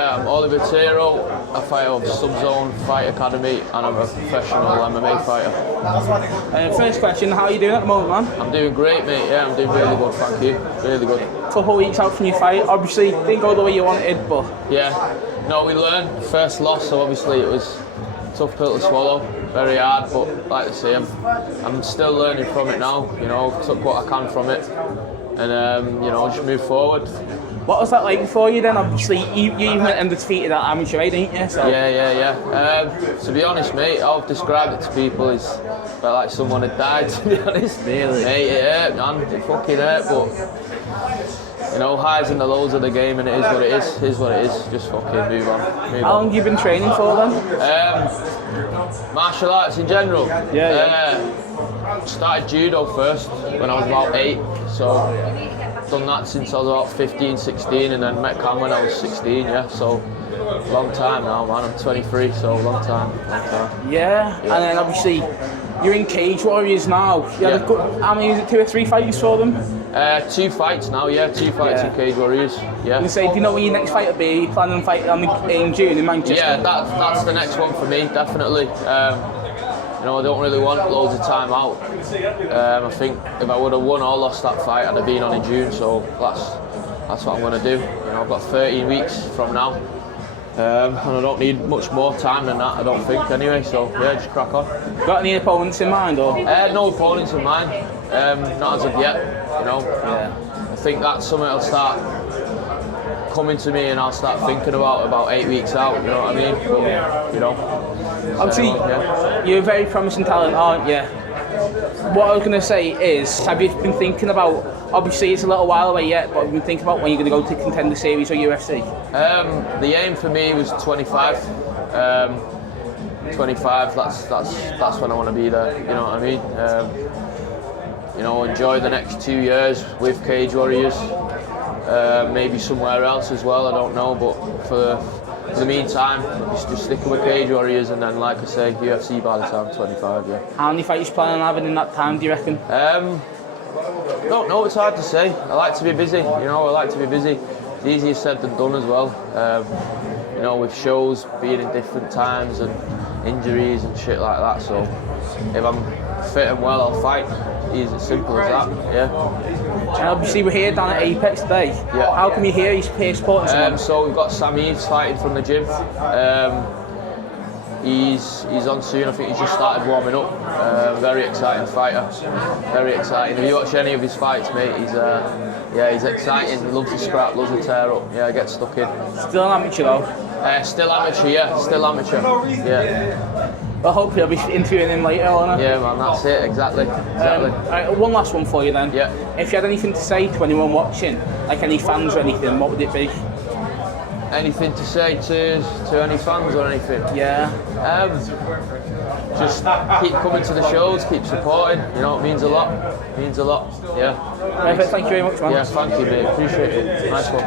I'm Oliver Tero, a fighter of Sub-Zone Fight Academy, and I'm a professional MMA fighter. First question, how are you doing at the moment, man? I'm doing great, mate. Yeah, I'm doing really good, thank you. Really good. Couple of weeks out from your fight, obviously didn't go the way you wanted, but... Yeah, no, we learned. First loss, so obviously it was a tough pill to swallow, very hard, but like I say, I'm still learning from it now, you know, took what I can from it, and you know, just move forward. What was that like for you then? Obviously, you even went undefeated at amateur, didn't you? So. Yeah. To be honest, mate, how I've described it to people is felt like someone had died, to be honest. Really? Mate, it hurt, man. It fucking hurt, but you know, highs and the lows of the game, and it is what it is. It is what it is. Just fucking move on. How long have you been training for then? Martial arts in general. Yeah. Started judo first when I was about 8, so done that since I was about 15, 16, and then met Cam when I was 16. Yeah, so long time now, man. I'm 23, so long time. Yeah, and then obviously you're in Cage Warriors now. You had a good, how many is it, 2 or 3 fights for them? 2 fights now, yeah, 2 fights in Cage Warriors. Yeah. I'm gonna say, do you know when your next fight will be? Are you planning on fighting in June in Manchester? Yeah, that's the next one for me, definitely. You know, I don't really want loads of time out. I think if I would have won or lost that fight, I'd have been on in June. So that's what I'm going to do. You know, I've got 13 weeks from now, and I don't need much more time than that. I don't think, anyway. So yeah, just crack on. Got any opponents in mind, or? No opponents in mind. Not as of yet. You know. Yeah. I think that's something I'll start coming to me, and I'll start thinking about 8 weeks out. You know what I mean? But, you know. Obviously, you're a very promising talent, aren't you? What I was going to say is, have you been thinking about, obviously it's a little while away yet, but have you been thinking about when you're going to go to Contender Series or UFC? The aim for me was 25. 25, that's when I want to be there, you know what I mean? You know, enjoy the next 2 years with Cage Warriors, maybe somewhere else as well, I don't know, but for the meantime, just sticking with Cage Warriors, and then, like I say, UFC by the time I'm 25, yeah. How many fights you planning on having in that time, do you reckon? Don't know, it's hard to say. I like to be busy, you know, I like to be busy. It's easier said than done as well. You know, with shows being in different times and injuries and shit like that, so if I'm fit and well, I'll fight. Easy, simple as that, yeah. And obviously we're here down at Apex today. Yeah. How come you're here? You're here supporting someone? So we've got Sam Eves fighting from the gym. He's on soon. I think he's just started warming up. Very exciting fighter. Very exciting. If you watch any of his fights, mate, he's exciting. He loves to scrap, loves to tear up. Yeah, get stuck in. Still an amateur though? Still amateur, yeah. Still amateur. Yeah. Well, hopefully I'll be interviewing him later, won't I? Yeah, man, that's it, exactly. Right, one last one for you then. Yeah. If you had anything to say to anyone watching, like any fans or anything, what would it be? Anything to say to any fans or anything? Yeah. Just keep coming to the shows, keep supporting, you know, it means a lot. It means a lot, yeah. Perfect, thank you very much, man. Yeah, thank you, mate, appreciate it. Nice one.